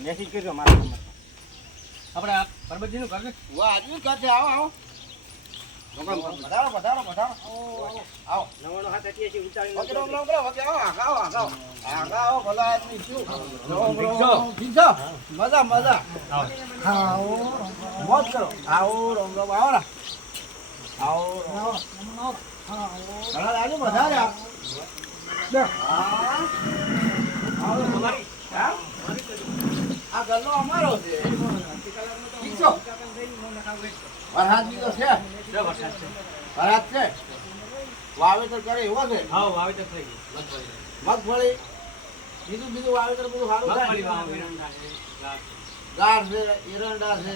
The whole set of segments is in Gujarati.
મેસેજ કરજો મારા નંબર આપણે આ પરબતજીનું ઘર છે. વાહ આજુ ઘર છે આવો આવો પધારો આવો 9787 ઉતારી ઓકે રોમ રોમ ઓકે આવો ભલા આદમી છું ઠીક છો મજા આવો મોજ કરો આવો રોમ રોમ આવો ના આવો ઘણા લાગે બધા આ ગલ્લો અમારો છે ઠીક છો વરસાદ બી તો છે વરસાદ છે વાવેતર કરે એવો છે હા વાવેતર થઈ ગયું મગફળી બીજું વાવેતર બધું સારું મગફળી થાય વાવ એરંડા છે, ગાર છે એરંડા છે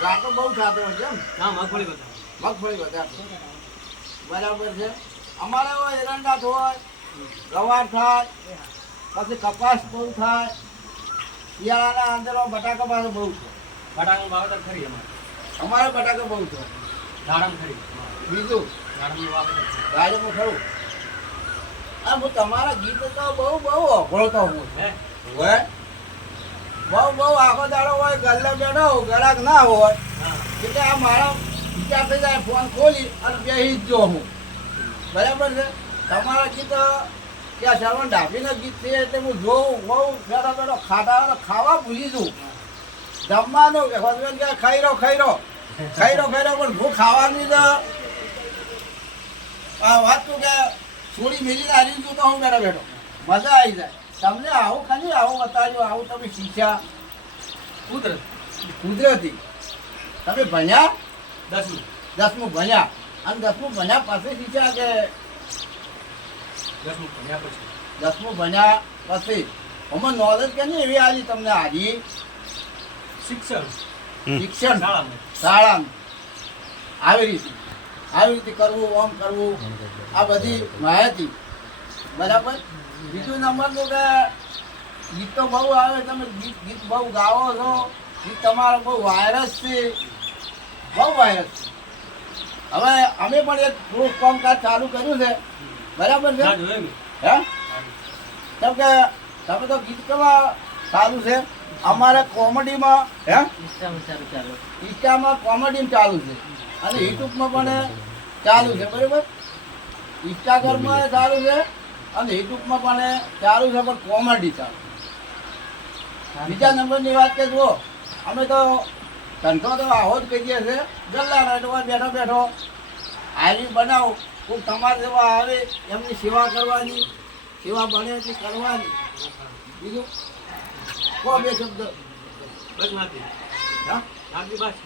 ગાર તો બહુ થતો હોય છે એમ ના મગફળી બધા મગફળી વધારે બરાબર છે અમારે હોય એરંડા હોય ગવાર થાય પછી કપાસ બહુ થાય શિયાળાના અંદર બટાકા પાસે બહુ છે બટાકાનું વાવેતર ખરી અમારે બટાકા બહુ છે દાડમ ખરી બીજું દાડમનું વાવેતર છે. ગાડીમાં ખરું આ હું તમારા ગીત તો બહુ અભળતો હું હે હોય બહુ આખો દાડો હોય ગલ્લે બેઠો ગળાક ના હોય હા એટલે આ મારા વિચાર થઈ જાય ફોન ખોલી અને બેસી જ જો હું બરાબર છે તમારા ગીત ત્યાં શ્રવણ ડાભીના ગીત છે એટલે હું જોઉં બહુ બેઠો ખાવા ભૂલી જઉં જમવાનું કે હસબન્ડ કે ખાઈ રહો પણ હું ખાવાની તો વાત તું કે છોડી મેલી હારી તું તો હું બેઠો મજા આવી જાય તમને આવું ખાલી આવું બતાવ્યું આવું તમે શીખ્યા કુદરતી તમે ભણ્યા 10મું ભણ્યા અને 10મું ભણ્યા પાસે શીખ્યા કે 10મું ભણ્યા પછી 10મું ભણ્યા પછી આમાં નોલેજ કે નહીં એવી આવી તમને હારી શિક્ષણ શિક્ષણ શાળામાં શાળામાં આવી રીતે કરવું આમ કરવું આ બધી માહિતી બરાબર બીજું નંબરનું કે ગીત તો બહુ આવે તમે ગીત બહુ ગાવો છો ગીત તમારો બહુ વાયરસ છે હવે અમે પણ એક થોડુંક કામકાજ ચાલુ કર્યું છે બરાબર છે ના જોયું મેં. હે કેમ કે તમે તો ગીત કેવા સારું છે અમારે કોમેડીમાં હે ઇન્સ્ટામાં કોમેડીમાં ચાલુ છે અને યુટ્યુબમાં પણ ચાલુ છે બરાબર ઇન્સ્ટાગ્રામમાં ચાલુ છે અને યુટ્યુબમાં પણ ચાલુ છે પણ કોમેડી ચાલુ બીજા નંબરની વાત કે જુઓ અમે તો ધંધો તો આવો જ કહીએ છીએ ગલ્લા રેટવા બેઠો હારી બનાવો કોઈ તમારે જેવા આવે એમની સેવા કરવાની સેવા બને એટલી કરવાની બીજું કો બે શબ્દ બસ નાખી હા નાખી બસ